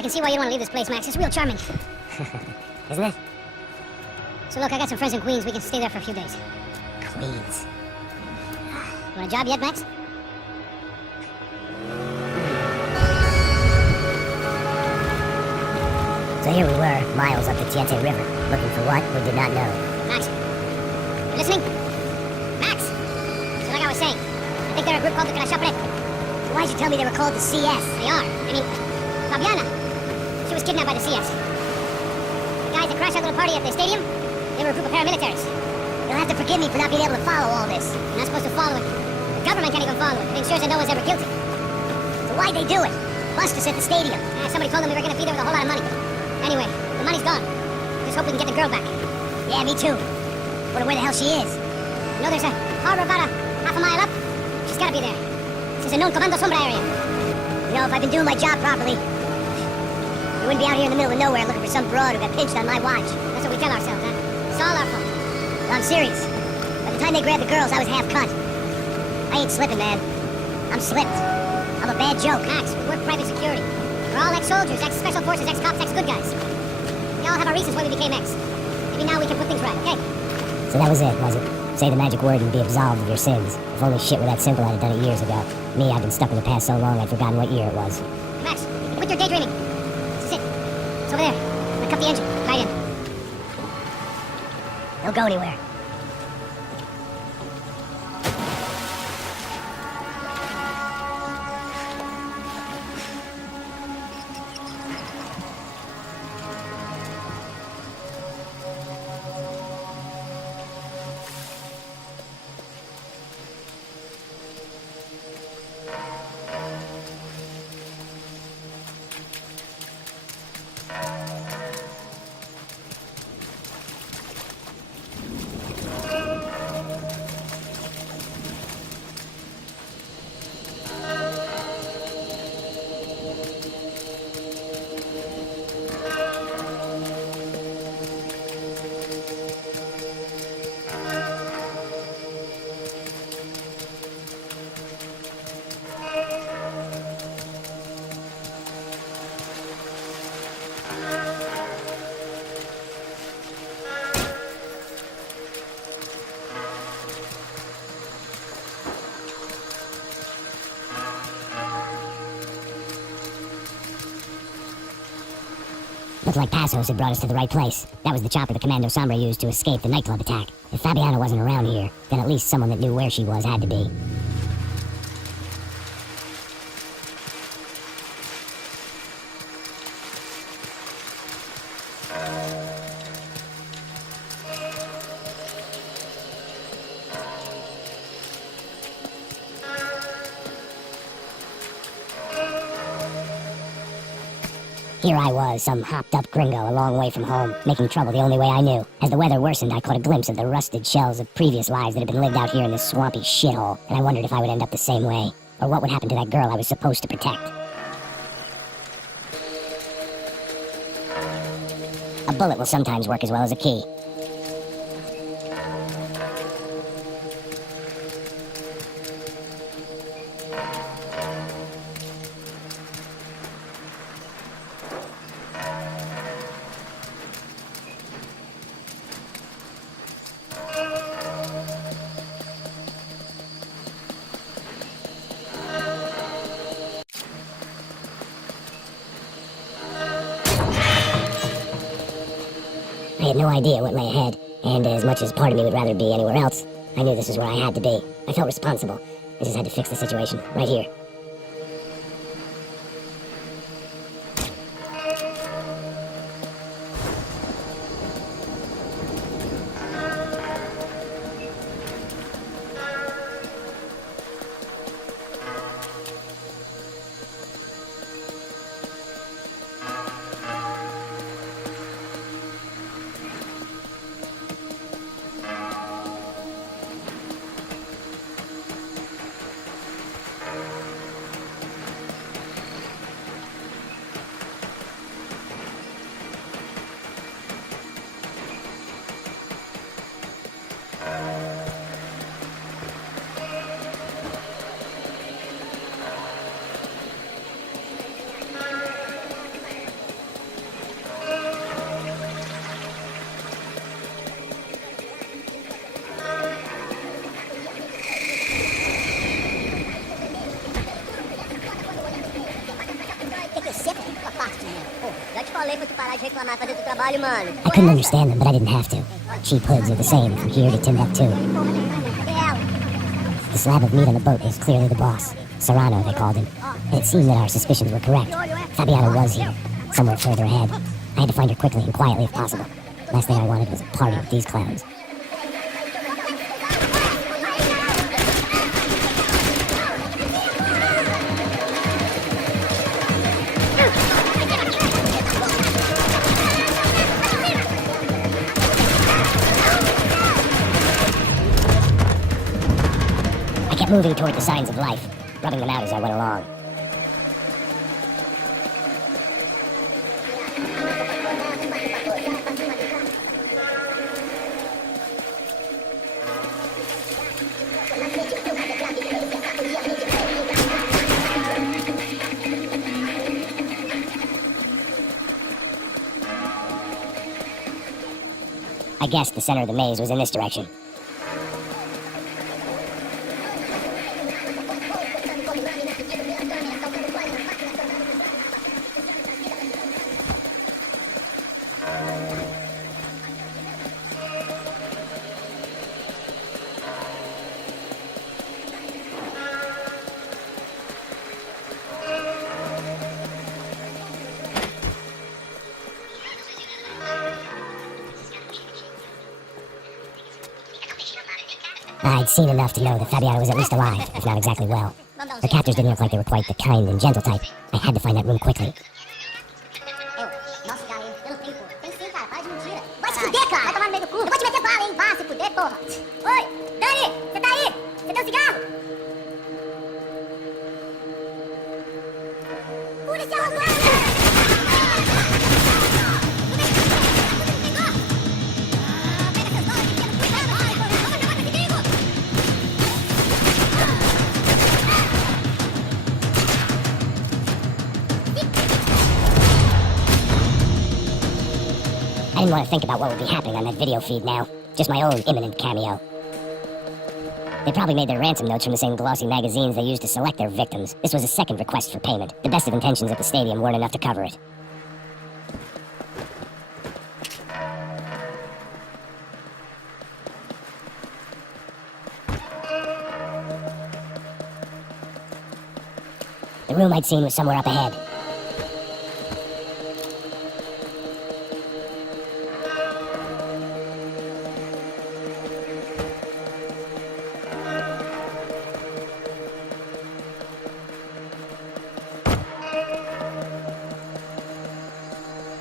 I can see why you don't want to leave this place, Max. It's real charming. Isn't it? So look, I got some friends in Queens. We can stay there for a few days. Queens. You want a job yet, Max? So here we were, miles up the Tietze River, looking for what we did not know. Max, you listening? Max! So like I was saying, I think they're a group called the Crashapret. Why'd you tell me they were called the CS? They are. I mean, Fabiana. She was kidnapped by the CS. The guys that crashed our little party at the stadium, they were a group of paramilitaries. You'll have to forgive me for not being able to follow all this. You're not supposed to follow it. The government can't even follow it. It ensures that no one's ever guilty. So why'd they do it? Bust us at the stadium. Somebody told them we were going to be there with a whole lot of money. Anyway, the money's gone. Just hope we can get the girl back. Yeah, me too. Wonder where the hell she is. You know, there's a harbor about half a mile up. She's got to be there. This is a known Comando Sombra area. You know, if I've been doing my job properly, we wouldn't be out here in the middle of nowhere looking for some broad who got pinched on my watch. That's what we tell ourselves, huh? It's all our fault. No, I'm serious. By the time they grabbed the girls, I was half cut. I ain't slipping, man. I'm slipped. I'm a bad joke. Max, we work private security. We're all ex-soldiers, ex-special forces, ex-cops, ex-good guys. We all have our reasons why we became ex. Maybe now we can put things right, okay? So that was it, was it? Say the magic word and be absolved of your sins. If only shit were that simple, I'd have done it years ago. Me, I've been stuck in the past so long, I'd forgotten what year it was. Max, quit your daydreaming. This is it. It's over there. I'm gonna cut the engine. Right in. Don't go anywhere. Looked like Passos had brought us to the right place. That was the chopper the Commando Sombra used to escape the nightclub attack. If Fabiana wasn't around here, then at least someone that knew where she was had to be. Here I was, some hopped-up gringo a long way from home, making trouble the only way I knew. As the weather worsened, I caught a glimpse of the rusted shells of previous lives that had been lived out here in this swampy shithole, and I wondered if I would end up the same way, or what would happen to that girl I was supposed to protect. A bullet will sometimes work as well as a key. I had no idea what lay ahead, and as much as part of me would rather be anywhere else, I knew this was where I had to be. I felt responsible. I just had to fix the situation, right here. falei pra tu parar de reclamar, fazer teu trabalho, mano. I couldn't understand them, but I didn't have to. Cheap hoods are the same from here to Timbuktu. The slab of meat on the boat was clearly the boss. Serrano, they called him. And it seemed that our suspicions were correct. Fabiana was here, somewhere further ahead. I had to find her quickly and quietly if possible. Last thing I wanted was a party with these clowns. I kept moving toward the signs of life, rubbing them out as I went along. I guessed the center of the maze was in this direction. I'd seen enough to know that Fabiana was at least alive, if not exactly well. Her captors didn't look like they were quite the kind and gentle type. I had to find that room quickly. Nossa, cara, eu não tenho, pô. Tem sim, cara. Para de mentira. Vai se fuder, cara. Vai tomar no meio do cu. Eu vou te meter bala, hein. Vá se fuder, porra. Oi, Dani, você tá aí? Você tem um cigarro? Policial armado! I didn't want to think about what would be happening on that video feed now. Just my own imminent cameo. They probably made their ransom notes from the same glossy magazines they used to select their victims. This was a second request for payment. The best of intentions at the stadium weren't enough to cover it. The room I'd seen was somewhere up ahead.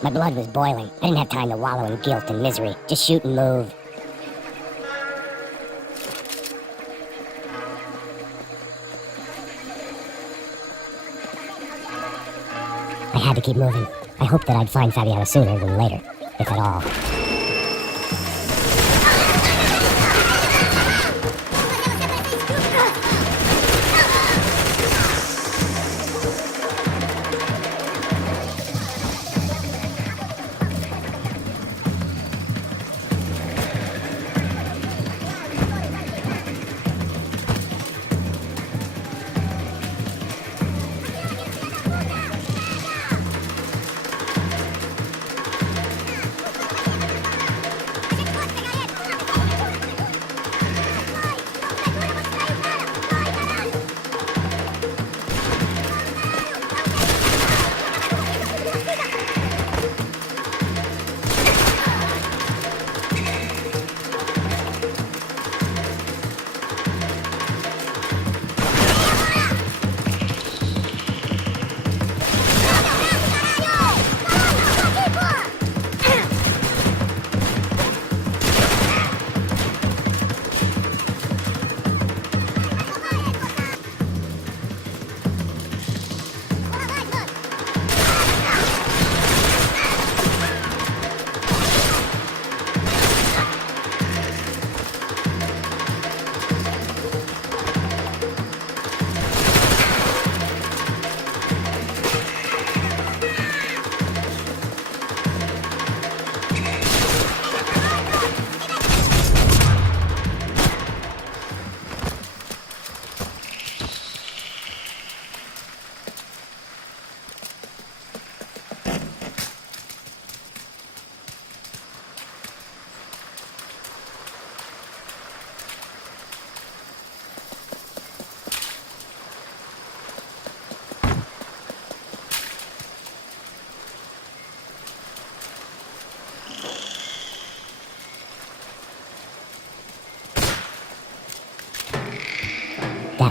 My blood was boiling. I didn't have time to wallow in guilt and misery. Just shoot and move. I had to keep moving. I hoped that I'd find Fabiana sooner than later, if at all.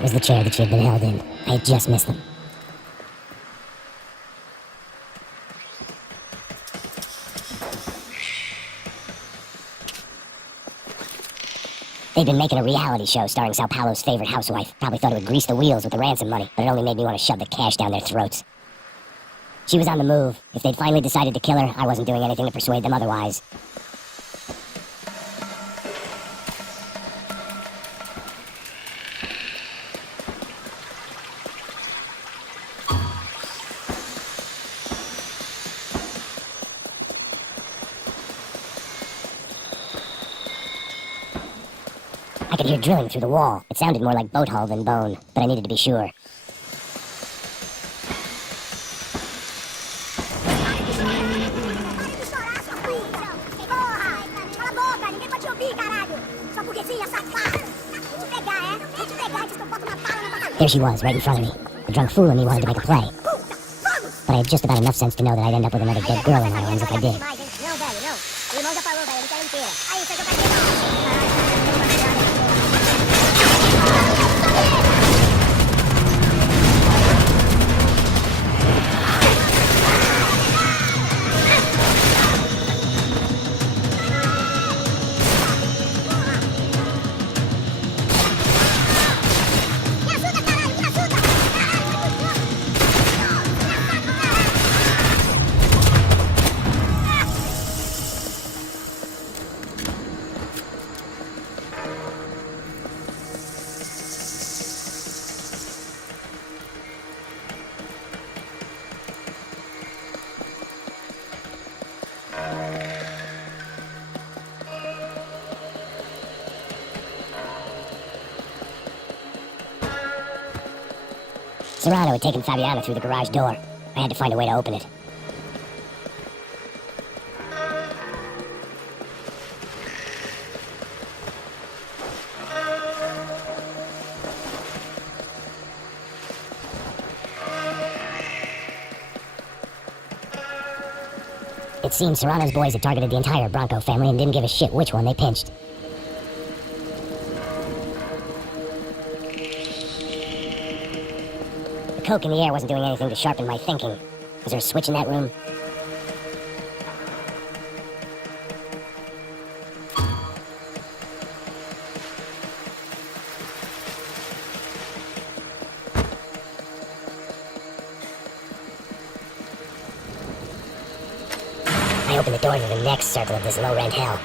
was the chair that she had been held in. I had just missed them. They'd been making a reality show starring Sao Paulo's favorite housewife. Probably thought it would grease the wheels with the ransom money, but it only made me want to shove the cash down their throats. She was on the move. If they'd finally decided to kill her, I wasn't doing anything to persuade them otherwise. I could hear drilling through the wall. It sounded more like boat hull than bone, but I needed to be sure. There she was, right in front of me. The drunk fool in me wanted to make a play. But I had just about enough sense to know that I'd end up with another dead girl in my hands if I did. Serrano had taken Fabiana through the garage door. I had to find a way to open it. It seems Serrano's boys had targeted the entire Bronco family and didn't give a shit which one they pinched. The coke in the air wasn't doing anything to sharpen my thinking. Was there a switch in that room? I opened the door to the next circle of this low-rent hell.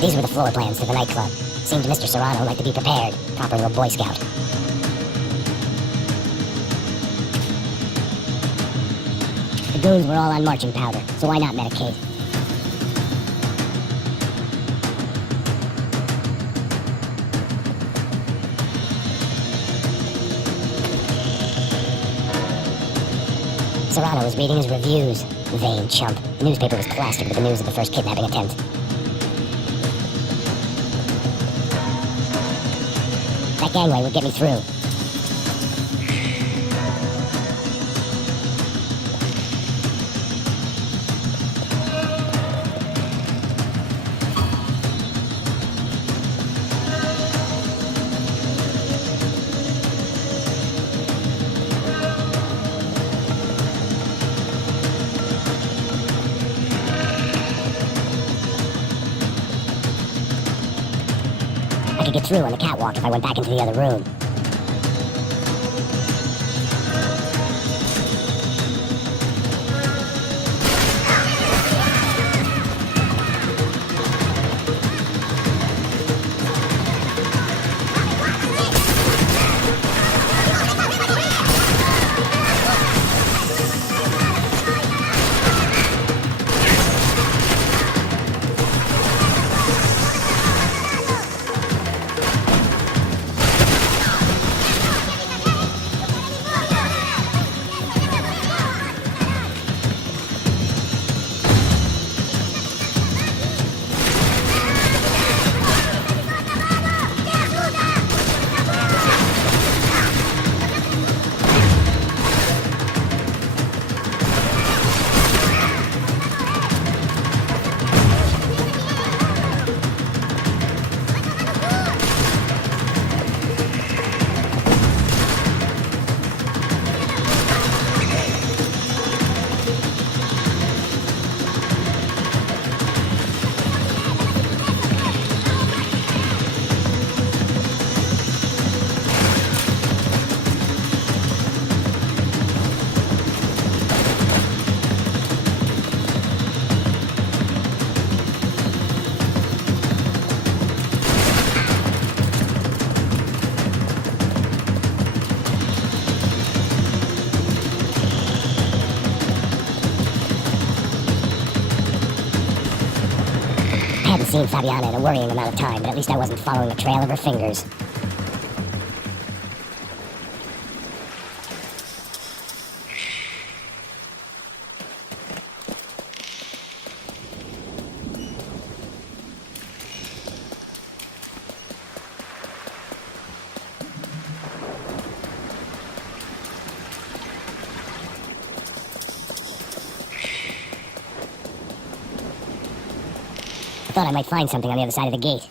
These were the floor plans to the nightclub. Seemed Mr. Serrano like to be prepared. Proper little Boy Scout. The goons were all on marching powder, so why not medicate? Serrano was reading his reviews. Vain chump. The newspaper was plastered with the news of the first kidnapping attempt. That gangway would get me through. I could get through on the catwalk if I went back into the other room. seen Fabiana in a worrying amount of time, but at least I wasn't following a trail of her fingers. I thought I might find something on the other side of the gate.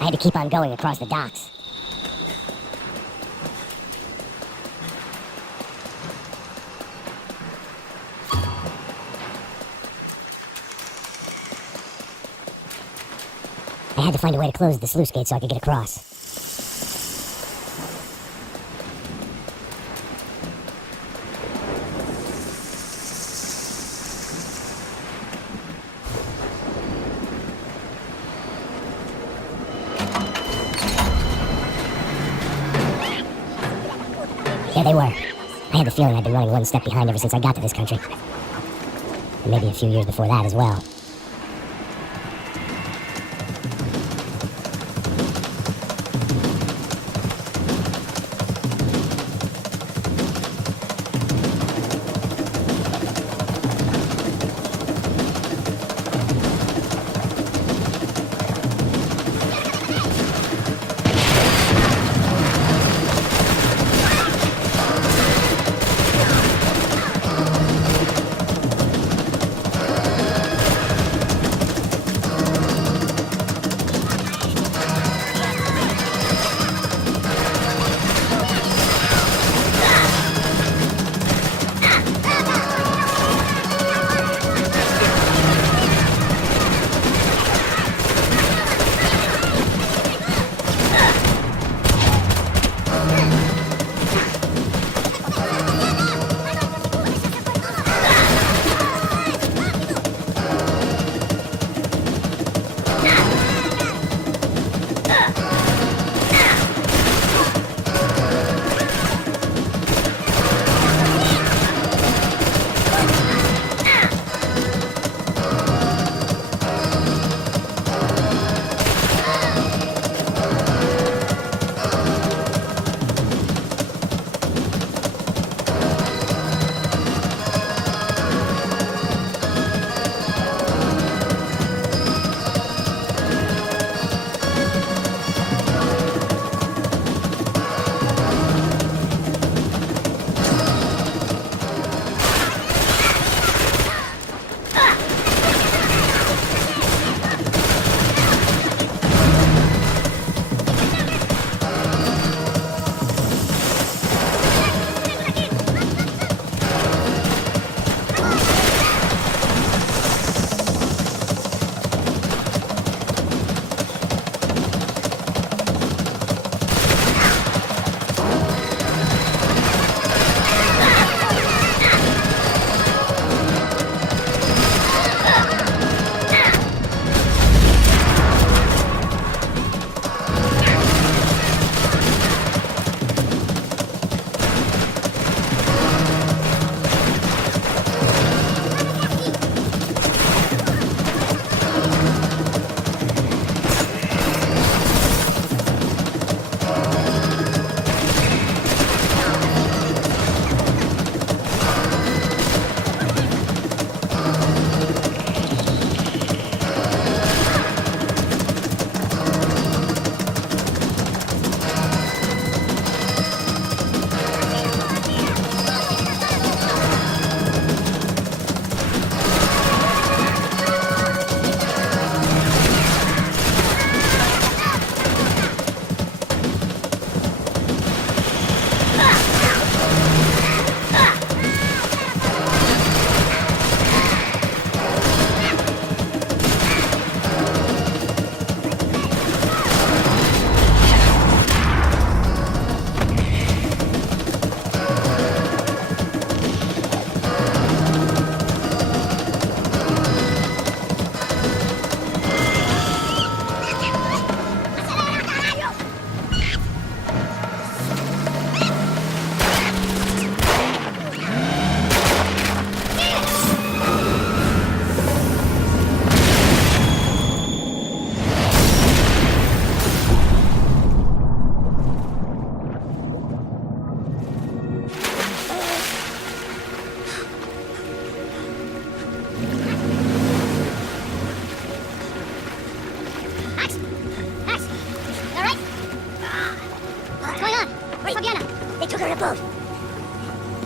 I had to keep on going across the docks. I had to find a way to close the sluice gate so I could get across. There they were. I had the feeling I'd been running one step behind ever since I got to this country. And maybe a few years before that as well.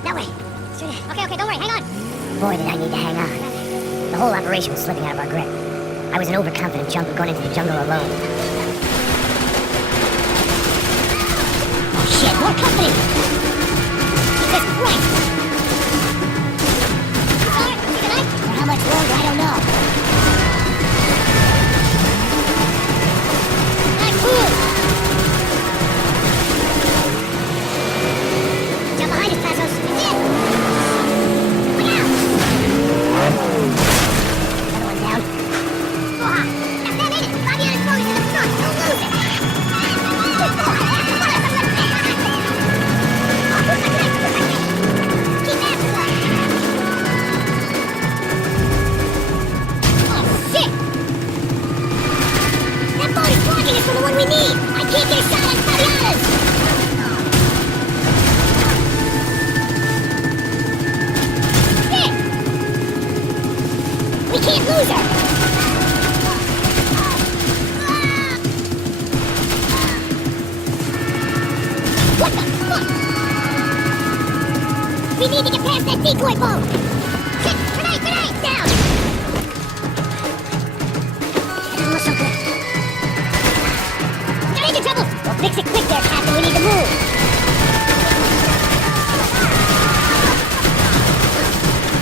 That way. Straight ahead. Okay, don't worry, hang on. Boy, did I need to hang on. The whole operation was slipping out of our grip. I was an overconfident chump going into the jungle alone. Oh shit, more company! Jesus Christ! Alright, see the knife? For how much longer, I don't know. Knife, move! Jump behind us, Tassos. That's it! Look out! Another one down. That's them, ain't it? Fabiana's throwing in the front. Don't lose it. Keep after them. Oh, shit! That boat is blocking us from the one we need! I can't get a shot on Fabiana's! Shit! We can't lose her! What the fuck? We need to get past that decoy boat! Shit! Grenade! Down! It doesn't look so good. Got into trouble! Well, fix it quick there, Captain. We need to move.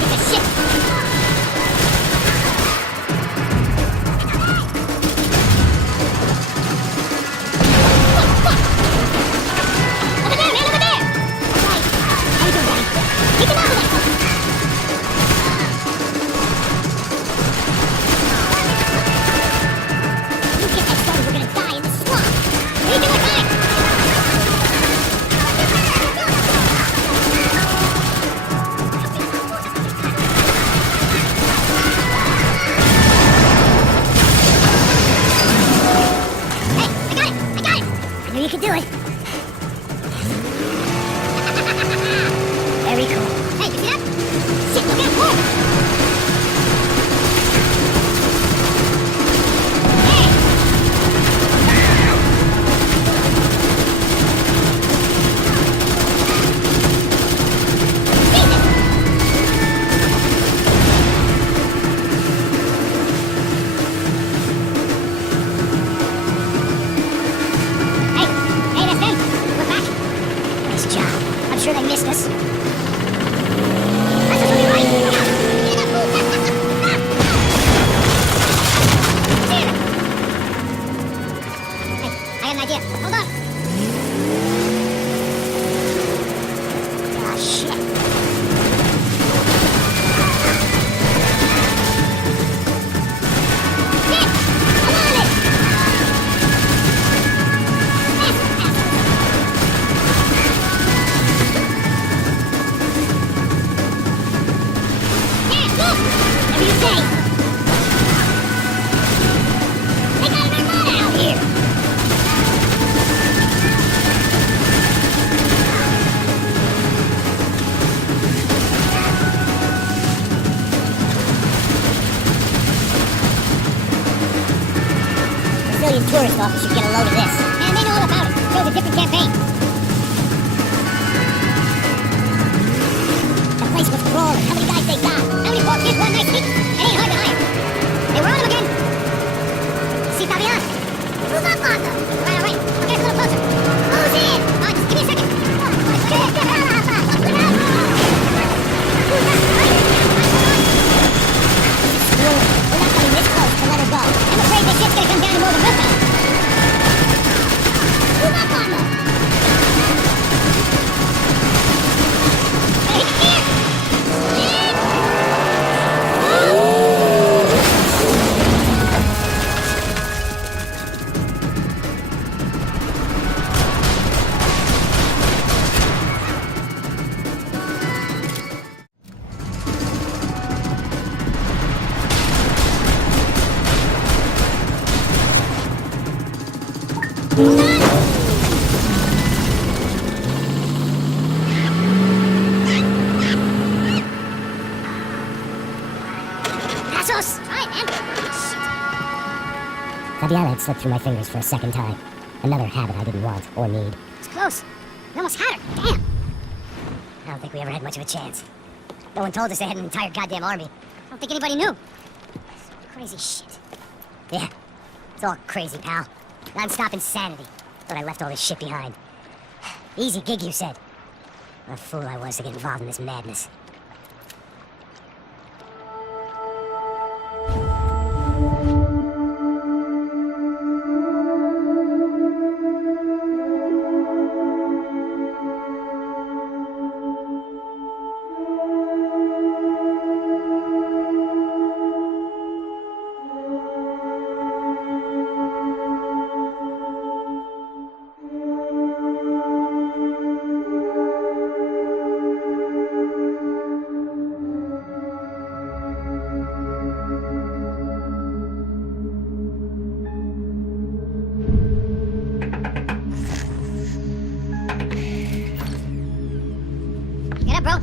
It's a ship! Over there, man, over there! Right. How you doing, Daddy? Keep him out of us! You get that started, we're gonna die in the swamp. You do it right! Hey, I got it! I knew you could do it. Very cool. Hey, you see that? Shit, look out! More! Hey! Jesus! Hey, that's them. We're back. Nice job. I'm sure they missed us. That's what we right. Look out. Get up, move. Damn it. Hey, I got an idea. Hold on. Ah, shit. Shit! I'm on it. Faster, faster. Yeah, look. Whatever you say. They got an armada out here. Brazilian tourist office should get a load of this. Man, they know all about it. Shows a different campaign. The place was crawling. How many guys they got? How many poor kids one night speak? It ain't hard to hire. Hey, we're on them again. See, Fabian? Move up on them. Right, all right. I'll get a little closer. Close in. All right, just give me a second. Screw it. We're not coming this close to let her go. I'm afraid this ship's gonna come down to more than willpower. Move up on them. Hey, here. Tassos! Try it, man. Fabiana had slipped through my fingers for a second time. Another habit I didn't want or need. It's close. We almost had her. Damn. I don't think we ever had much of a chance. No one told us they had an entire goddamn army. I don't think anybody knew. It's all crazy shit. Yeah, it's all crazy, pal. Non-stop insanity. Thought I left all this shit behind. Easy gig, you said. What a fool I was to get involved in this madness. Get up, bro.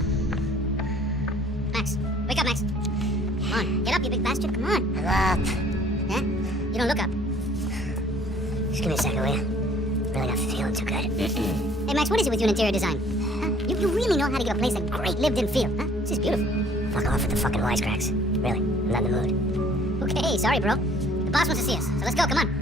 Max, wake up, Max. Come on, get up, you big bastard. Come on. I'm up. Yeah? You don't look up. Just give me a second, will you? Really not feeling too good. Hey, Max, what is it with you in interior design? Huh? You really know how to give a place a great lived-in feel, huh? This is beautiful. Fuck off with the fucking wisecracks. Really, I'm not in the mood. Okay, sorry, bro. The boss wants to see us, so let's go, come on.